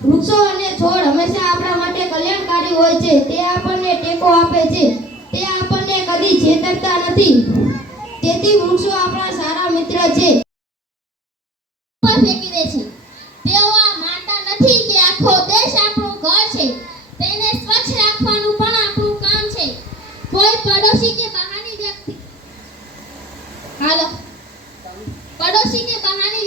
વૃક્ષો અને છોડ હંમેશા આપણા માટે કલ્યાણકારી હોય છે. તે આપણને ટેકો આપે છે. તે આપણને કદી છેતરતા નથી. તેથી વૃક્ષો આપણા સારા મિત્ર છે. ફેંકી દે છે. તેઓ આ માનતા નથી કે આખો દેશ આપણું ઘર છે. તેને સ્વચ્છ રાખવાનું પણ આપણું કામ છે. કોઈ પડોશી કે બહારની વ્યક્તિ હાલો. પડોશી કે કહાની